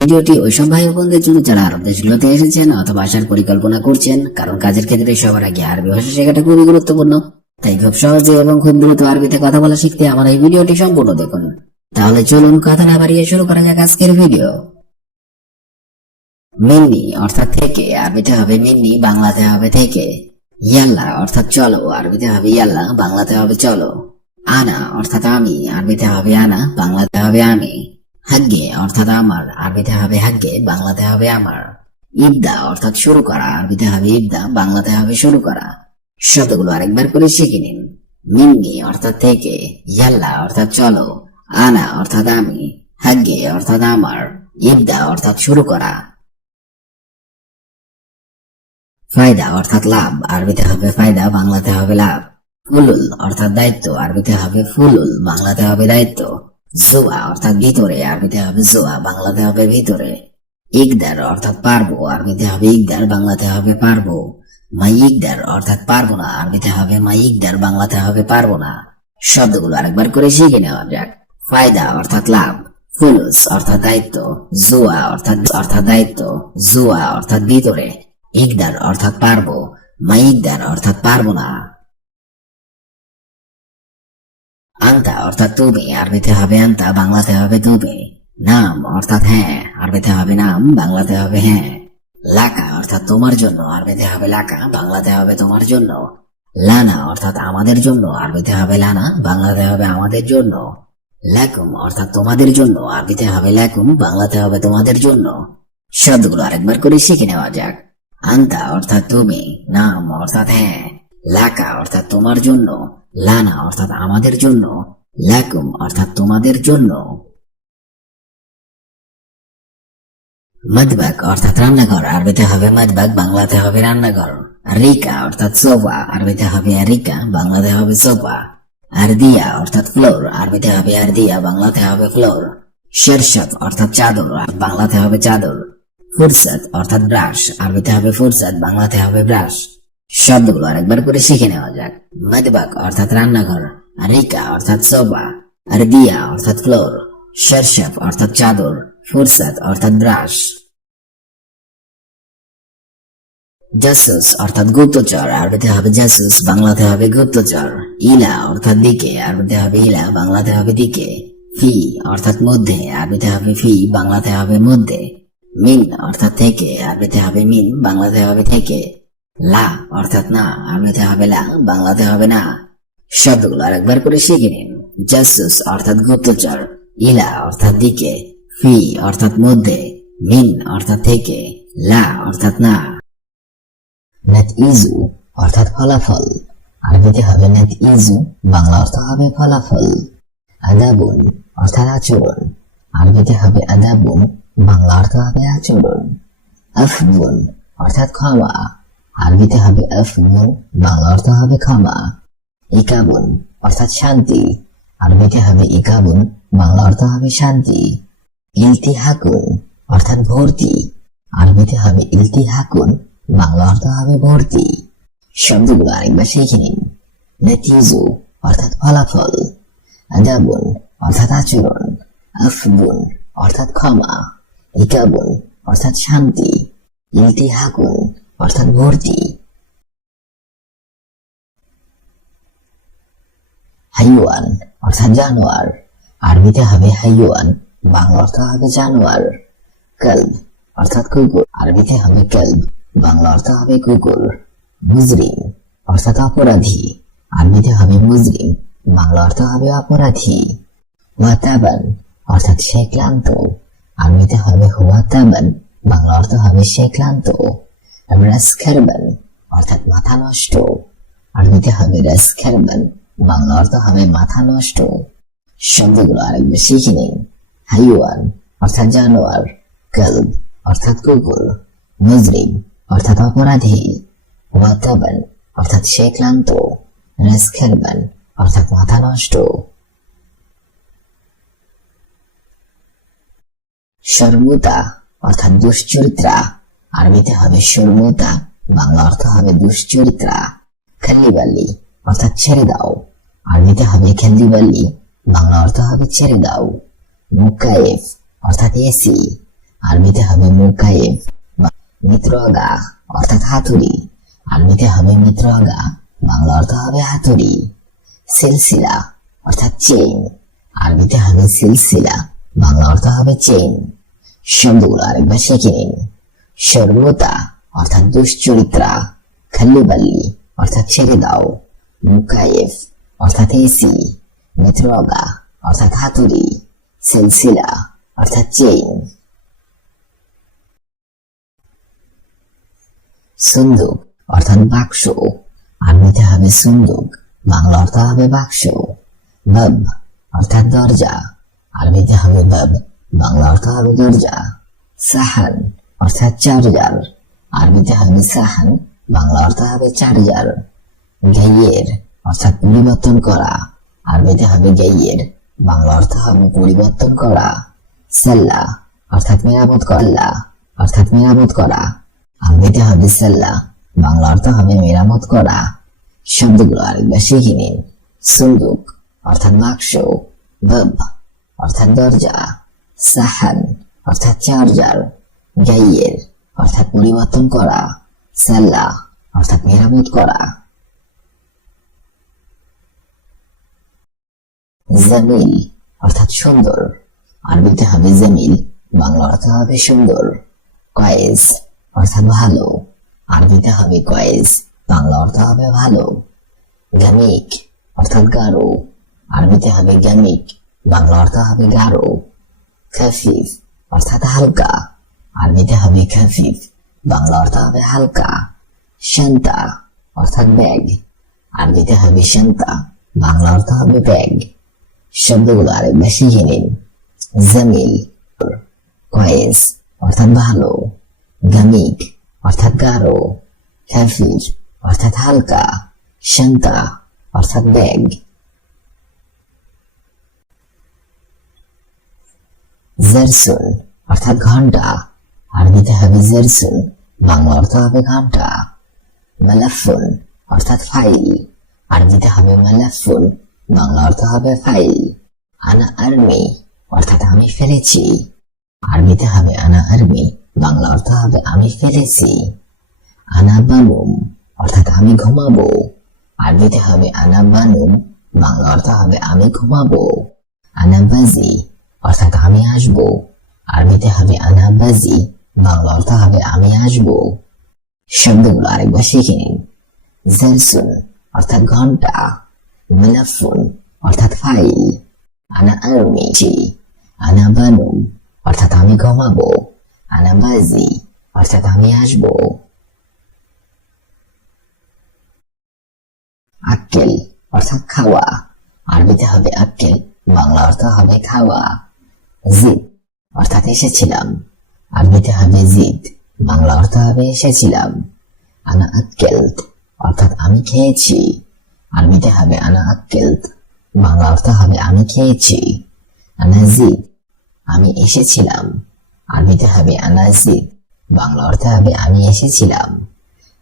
ভিডিওটি ওইসব ভাই বোনদের জন্য যারা আরব দেশগুলোতে এসেছেন অথবা আসার পরিকল্পনা করছেন, কারণ কাজের ক্ষেত্রে সবার আগে আরবি ভাষা শেখাটা খুবই গুরুত্বপূর্ণ। তাই খুব সহজে এবং খুব দ্রুত আরবিতে কথা বলা শিখতে আমার এই ভিডিওটি সম্পূর্ণ দেখুন। তাহলে চলুন কথা না বাড়িয়ে শুরু করা যাক আজকের ভিডিও। মিন্নি অর্থাৎ থেকে, আরবিতে হবে মিন্নি, বাংলাতে হবে থেকে। ইয়াল্লা অর্থাৎ চলো, আরবিতে হবে ইয়াল্লা, বাংলাতে হবে চলো। আনা অর্থাৎ আমি, আরবিতে হবে আনা, বাংলাতে হবে আমি। হাগ্গে অর্থাৎ আমার, আরবিতে হবে হাগ্গে বাংলাতে হবে আমার। ইবদা, অর্থাৎ শুরু করা, আরবিতে হবে ইবদা, বাংলাতে হবে শুরু করা। শব্দগুলো আরেকবার করে শিখে নিন। মিন্নি অর্থাৎ থেকে। ইয়াল্লা, অর্থাৎ চলো। আনা, অর্থাৎ আমি। হাগ্গে অর্থাৎ আমার। ইবদা, অর্থাৎ শুরু করা। ফায়দা, অর্থাৎ লাভ। আরবিতে হবে ফায়দা, বাংলাতে হবে লাভ। ফুলুল, অর্থাৎ দায়িত্ব। আরবিতে হবে ফুলুল, বাংলাতে হবে দায়িত্ব। জোয়া, অর্থাৎ ভিতরে আরবিতে হবে জোয়া, বাংলাতে হবে ভিতরে। ইকদার, অর্থাৎ পারব আরবিতে হবে ইকদার, বাংলাতে হবে পারব। মাই ইকদার, অর্থাৎ পারব না আরবিতে হবে মাই ইকদার, বাংলাতে হবে পারব না। শব্দগুলো আরেকবার করে শিখে নেওয়া যাক। ফায়দা, অর্থাৎ লাভ। ফুলুস, অর্থাৎ দায়িত্ব। জোয়া, অর্থাৎ অর্থাৎ দায়িত্ব। জোয়া, অর্থাৎ ভিতরে। ইকদার, অর্থাৎ পারব। মাই ইকদার, অর্থাৎ পারব না। আন্তা অর্থাৎ তুমি আরবিতে হবে আন্তা, বাংলাতে হবে তুমি নাম অর্থাৎ হ্যাঁ আরবিতে হবে নাম, বাংলাতে হবে হ্যাঁ। লাকা অর্থাৎ তোমার জন্য আরবিতে হবে লাকা, বাংলাতে হবে তোমার জন্য। লানা অর্থাৎ আমাদের জন্য আরবিতে হবে লানা, বাংলাতে হবে আমাদের জন্য। ল্যাকুম অর্থাৎ তোমাদের জন্য আরবিতে হবে ল্যাকুম বাংলাতে হবে তোমাদের জন্য। শব্দগুলো আরেকবার করে শিখে নেওয়া যাক। আন্তা অর্থাৎ তুমি, নাম অর্থাৎ হ্যাঁ। লাকা অর্থাৎ তোমার জন্য। লানা, অর্থাৎ আমাদের জন্য, লাকুম, অর্থাৎ তোমাদের জন্য। মদবাক অর্থাৎ রান্নাঘর, আরবিতে হবে মদবাক বাংলাতে হবে রান্নাঘর। রিকা অর্থাৎ সোফা, আরবিতে হবে রিকা বাংলাতে হবে সোফা। আরদিয়া, অর্থাৎ ফ্লোর, আরবিতে হবে আরদিয়া, বাংলাতে হবে ফ্লোর। শেরশাদ অর্থাৎ চাদর, বাংলাতে হবে চাদর। ফুরসাদ, অর্থাৎ ব্রাশ, আরবিতে হবে ফুরসাদ, বাংলাতে হবে ব্রাশ। শব্দগুলো আরেকবার করে শিখে নেওয়া যাক। মদবাক অর্থাৎ রান্নাঘর রিকা অর্থাৎ সোফা আর দিয়া অর্থাৎ ফ্লোর শেরশাফ অর্থাৎ চাদর, ফুরসাদ অর্থাৎ ব্রাশ। জাসুস অর্থাৎ গুপ্তচর, আরবিতে হবে জাসুস, বাংলাতে হবে গুপ্তচর। ইলা অর্থাৎ দিকে, আরবিতে হবে ইলা, বাংলাতে হবে দিকে। ফি অর্থাৎ মধ্যে, আরবিতে হবে ফি, বাংলাতে হবে মধ্যে। মিন অর্থাৎ থেকে, আরবিতে হবে মিন, বাংলাতে হবে থেকে। লা, অর্থাৎ না আরবিতে হবে লা বাংলাতে হবে না। শব্দগুলো আরেকবার করে শিখে নিন। জাসুস, অর্থাৎ গুপ্তচর। ইলা, অর্থাৎ দিকে। ফি, অর্থাৎ মধ্যে। মিন, অর্থাৎ থেকে। লা, অর্থাৎ না। নেত ইজু, অর্থাৎ ফলাফল। আরবিতে হবে নেত ইজু, বাংলা অর্থ হবে ফলাফল। আদাবুন, অর্থাৎ আচরণ। আরবিতে হবে আদাবুন, বাংলা অর্থ হবে আচরণ। আফবুন, অর্থাৎ ক্ষমা আরবিতে হবে আফবুন বাংলা অর্থ হবে ক্ষমা ইকাবুন অর্থাৎ শান্তি। আরবিতে হবে ইকাবুন বাংলা অর্থ হবে শান্তি। ইলতিহাকুন অর্থাৎ ভর্তি। আরবিতে হবে ইলতিহাকুন বাংলা অর্থ হবে ভর্তি। শব্দগুলো আরেকবার শিখে নিন। নেতিজু অর্থাৎ ফলাফল। আদাবুন অর্থাৎ আচরণ। আফবুন অর্থাৎ ক্ষমা। ইকাবুন অর্থাৎ শান্তি। ইলতিহাকুন অর্থাৎ ভর্তি হাইওয়ান অর্থাৎ জানোয়ার আরবিতে হবে হাইওয়ান বাংলা অর্থ হবে জানোয়ার কলব অর্থাৎ কুকুর। আরবিতে হবে কলব বাংলা অর্থ হবে কুকুর। মুজরিম অর্থাৎ অপরাধী। আরবিতে হবে মুজরিম বাংলা অর্থ হবে অপরাধী। ওয়াতাবান অর্থাৎ সে ক্লান্ত। আরবিতে হবে হুয়াতাবান বাংলা অর্থ হবে সে ক্লান্ত। রাসখারবান অর্থাৎ মাথা নষ্ট। আরবিতে হবে রাসখারবান বাংলা অর্থ হবে মাথা নষ্ট। শব্দগুলো আরেকবার শিখে নিন। হাইওয়ান, অর্থাৎ জানোয়ার। কলব, অর্থাৎ কুকুর। মুজরিম, অর্থাৎ অপরাধী। ওয়াতাবান, অর্থাৎ সে ক্লান্ত। রাসখারবান অর্থাৎ মাথা নষ্ট। শর্মুতা, অর্থাৎ দুশ্চরিত্রা। আরবিতে হবে শর্মুতা, বাংলা অর্থ হবে দুশ্চরিত্রা খাল্লিবাল্লি অর্থাৎ ছেড়ে দাও। আরবিতে হবে খাল্লিবাল্লি বাংলা অর্থ হবে ছেড়ে দাও। মুকায়েফ অর্থাৎ এসি। আরবিতে হবে মুকাইব মিত্রগা অর্থাৎ হাতুড়ি। আরবিতে হবে মিত্রগা বাংলা অর্থ হবে হাতুড়ি। সিলসিলা অর্থাৎ চেইন। আরবিতে হবে সিলসিলা, বাংলা অর্থ হবে চেইন। শব্দগুলো আরেকবার শিখে নিন। সর্বতা অর্থাৎ দুশ্চরিত্রা খাল্লিবাল্লি অর্থাৎ ছেড়ে দাও। মুকায়েফ অর্থাৎ এসি মিত্রগা অর্থাৎ হাতুড়ি, সিলসিলা, অর্থাৎ চেইন সুন্দুক, অর্থাৎ বাক্স। আরবিতে হবে সুন্দুক, বাংলা অর্থ হবে বাক্স। বাব, অর্থাৎ দরজা। আরবিতে হবে বাব, বাংলা অর্থ হবে দরজা। সাহান অর্থাৎ চার্জার আরবিতে হবে সাহান বাংলা অর্থ হবে চার্জার গাইয়ের অর্থাৎ পরিবর্তন করা। আরবিতে হবে গাইয়ের, বাংলা অর্থ হবে পরিবর্তন করা। সাল্লা অর্থাৎ মেরামত করলা অর্থাৎ মেরামত করা। আরবিতে হবে সাল্লা, বাংলা অর্থ হবে মেরামত করা। শব্দগুলো আরেকবার শিখে নিন। সুন্দুক অর্থাৎ বাক্স। বাব অর্থাৎ দরজা। সাহান অর্থাৎ চার্জার। গাইয়ের অর্থাৎ পরিবর্তন করা, সাল্লা, অর্থাৎ মেরামত করা। জামিল, অর্থাৎ সুন্দর। আরবিতে হবে জামিল, বাংলা অর্থ হবে সুন্দর। কয়েস অর্থাৎ ভালো। আরবিতে হবে কয়েজ, বাংলা অর্থ হবে ভালো। গামিক, অর্থাৎ গাঢ় আরবিতে হবে গামিক, বাংলা অর্থ হবে গাঢ় খাফিফ, অর্থাৎ হালকা। আরবিতে হবে খাফিফ বাংলা অর্থ হবে হালকা, শান্তা, অর্থাৎ ব্যাগ। আরবিতে হবে শান্তা, বাংলা অর্থ হবে ব্যাগ। শব্দগুলো আরেকবার শিখে নিন। জামিল কয়েস অর্থাৎ ভালো। গামিক, অর্থাৎ গাঢ়। খাফিফ অর্থাৎ হালকা। শান্তা, অর্থাৎ ব্যাগ। জারসুন অর্থাৎ ঘণ্টা। আরবিতে হবে জারসুন বাংলা অর্থ হবে ঘণ্টা মালাফুন অর্থাৎ ফাইল। আরবিতে হবে মালাফুন বাংলা অর্থ হবে ফাইল। আনা আর্মি অর্থাৎ আমি ফেলেছি। আরবিতে হবে আনা আর্মি বাংলা অর্থ হবে আমি ফেলেছি। আনা বানুম অর্থাৎ আমি ঘুমাবো। আরবিতে হবে আনা বানুম, বাংলা অর্থ হবে আমি ঘুমাবো। আনা বাজি অর্থাৎ আমি আসব। আরবিতে হবে আনা বাজি বাংলা অর্থ হবে আমি আসব। শব্দগুলো আরেকবার শিখে নিন জারসুন অর্থাৎ ঘণ্টা মিলাফুন অর্থাৎ ফাইল, আনা আর্মি আনা বানুম, অর্থাৎ আমি ঘুমাবো, আনা বাজি, অর্থাৎ আমি আসব। আক্কেল, অর্থাৎ খাওয়া, আরবিতে হবে আক্কেল, বাংলা অর্থ হবে খাওয়া। জিদ অর্থাৎ এসেছিলাম। আরবিতে হবে জিদ। বাংলা অর্থ হবে এসেছিলাম। আনা আক্কেলত অর্থাৎ আমি খেয়েছি। আরবিতে হবে আনা আক্কেলত বাংলা অর্থ হবে আমি খেয়েছি। আনা জিদ, আমি এসেছিলাম। আরবিতে হবে আনা জিদ, বাংলা অর্থ হবে আমি এসেছিলাম।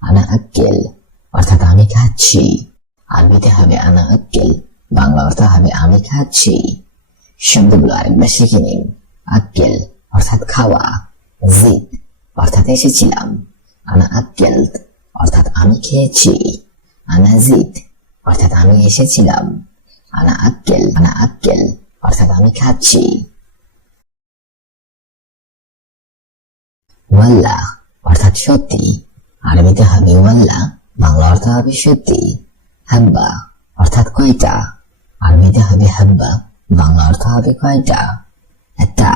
আনা আক্কেল, অর্থাৎ আমি খাচ্ছি। আরবিতে হবে আনা আক্কেল, বাংলা অর্থ হবে আমি খাচ্ছি। শব্দগুলো আরেকবার শিখে নিন। আক্কেল, অর্থাৎ খাওয়া। জিদ অর্থাৎ এসেছিলাম। আনা আক্কেল অর্থাৎ আমি খেয়েছি। আনা জিদ অর্থাৎ আমি এসেছিলাম। আনা আক্কেল আনা আক্কেল অর্থাৎ আমি খাচ্ছি। ওয়াল্লা, অর্থাৎ সত্যি। আরবিতে হবে ওয়াল্লা, বাংলা অর্থ হবে সত্যি। হাব্বা, অর্থাৎ কয়টা? আরবিতে হবে হাব্বা, বাংলা অর্থ হবে কয়টা? এটা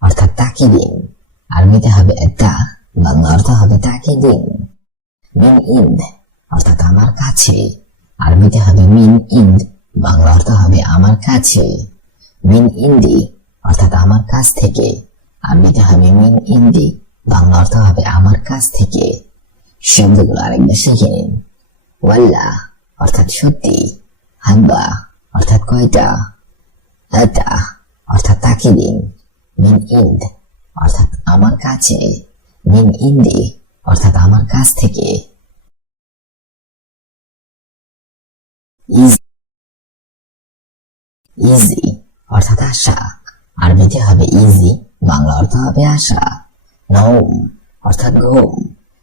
অর্থাৎ তাকে দিন আরবিতে হবে এটা বাংলা অর্থ হবে তাকে দিন। মিন ইন্দ অর্থাৎ আমার কাছে। আরবিতে হবে মিন ইন্দ বাংলা অর্থ হবে আমার কাছে। মিন ইন্দি, অর্থাৎ আমার কাছ থেকে। আরবিতে হবে মিন ইন্দি, বাংলা অর্থ হবে আমার কাছ থেকে। শব্দগুলো আরেকবার শিখে নিন। ওয়াল্লা, অর্থাৎ সত্যি। হাব্বা অর্থাৎ কয়টা? আতা, অর্থাৎ তাকে দিন। মিন ইন্দ অর্থাৎ আমার কাছে, মিন ইন্দি, অর্থাৎ আমার কাছ থেকে, ইজি অর্থাৎ আশা। আরবিতে হবে ইজি, বাংলা অর্থ হবে আশা। নৌম অর্থাৎ ঘুম।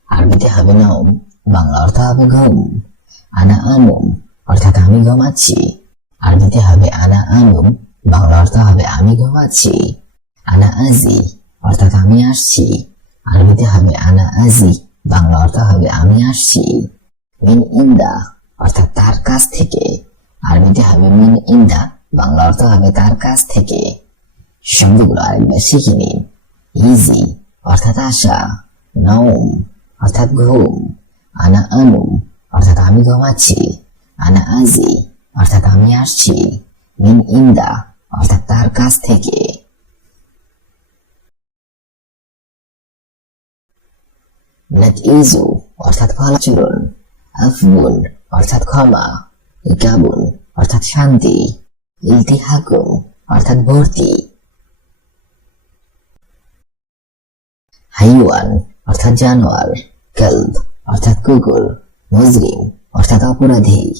আরবিতে হবে নৌম বাংলা অর্থ হবে ঘুম। আনা আনুম অর্থাৎ আমি ঘুমাচ্ছি। আরবিতে হবে আনা আনুম বাংলা অর্থ হবে আমি ঘুমাচ্ছি। আনা আজি অর্থাৎ আমি আসছি। আরবিতে হবে আনা আজি, বাংলা অর্থ হবে আমি আসছি। মিন ইন্দা, অর্থাৎ তার কাছ থেকে। আরবিতে হবে মিন ইন্দা, বাংলা অর্থ হবে তার কাছ থেকে। শব্দগুলো আরেকবার শিখে নিন। ইজি, অর্থাৎ আশা। নৌম অর্থাৎ ঘুম। আনা আনুম অর্থাৎ আমি ঘুমাচ্ছি। আনা আজি, অর্থাৎ আমি আসছি। মিন ইন্দা, অর্থাৎ তার কাছ থেকে। নাতিজু অর্থাৎ ফলাচরণ আফবুন অর্থাৎ ক্ষমা ইকাবুন অর্থাৎ শান্তি ইলতিহাকুন অর্থাৎ ভর্তি। হাইওয়ান, অর্থাৎ জানোয়ার, কলব, অর্থাৎ কুকুর মুজরিম অর্থাৎ অপরাধী।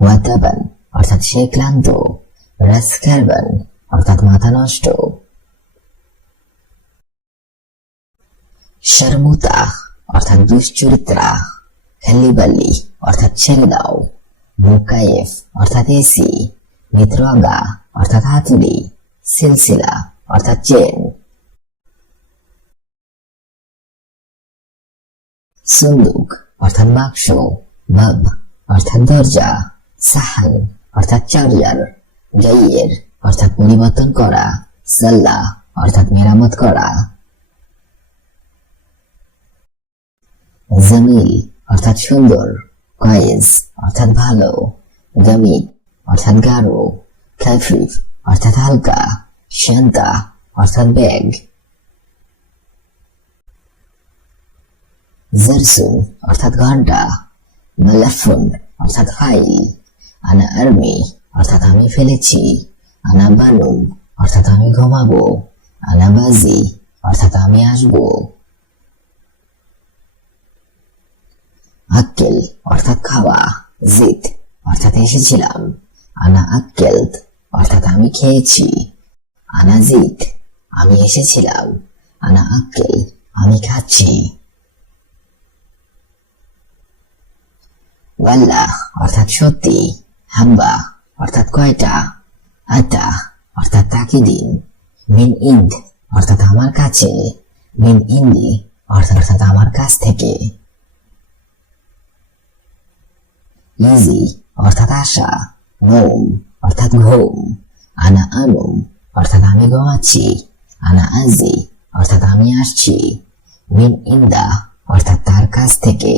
ওয়াতাবান, অর্থাৎ সে ক্লান্ত। রাসকারবান অর্থাৎ মাথা নষ্ট। শর্মুতা অর্থাৎ দুশ্চরিত্রা, খালিবালি, অর্থাৎ ছেড়ে দাও মুকায়েফ, অর্থাৎ এসি মিত্রগা অর্থাৎ হাতুড়ি, সিলসিলা, অর্থাৎ চেন সুন্দুক, অর্থাৎ বাক্স, বাব, অর্থাৎ দরজা সাহান অর্থাৎ চার্জার গাইয়ের, অর্থাৎ পরিবর্তন করা, সাল্লা, অর্থাৎ মেরামত করা। জামিল অর্থাৎ সুন্দর কয়েস অর্থাৎ ভালো গামিদ অর্থাৎ গাঢ় খাফিফ অর্থাৎ হালকা, শান্তা অর্থাৎ ব্যাগ জারসুন অর্থাৎ ঘণ্টা মালাফুন অর্থাৎ ফাইল আনা আর্মি অর্থাৎ আমি ফেলেছি আনা বানুম অর্থাৎ আমি ঘুমাবো আনা বাজি অর্থাৎ আমি আসব। আক্কেল, অর্থাৎ খাওয়া। জিত, অর্থাৎ এসেছিলাম। আনা আক্কেলত অর্থাৎ আমি খেয়েছি। আনা জিত, আমি এসেছিলাম। আনা আক্কেল, আমি খাচ্ছি। ওয়াল্লাহ অর্থাৎ সত্যি। হাম্বা, অর্থাৎ কয়টা? আতা অর্থাৎ তাকে দিন মিন ইন্দ, অর্থাৎ আমার কাছে। মিন ইন্দি, অর্থাৎ অর্থাৎ আমার কাছ থেকে। ইজি অর্থাৎ আশা নোম অর্থাৎ ঘুম আনা আনুম অর্থাৎ আমি ঘুমাচ্ছি আনা আজি অর্থাৎ আমি আসছি মিন ইন্দা অর্থাৎ তার কাছ থেকে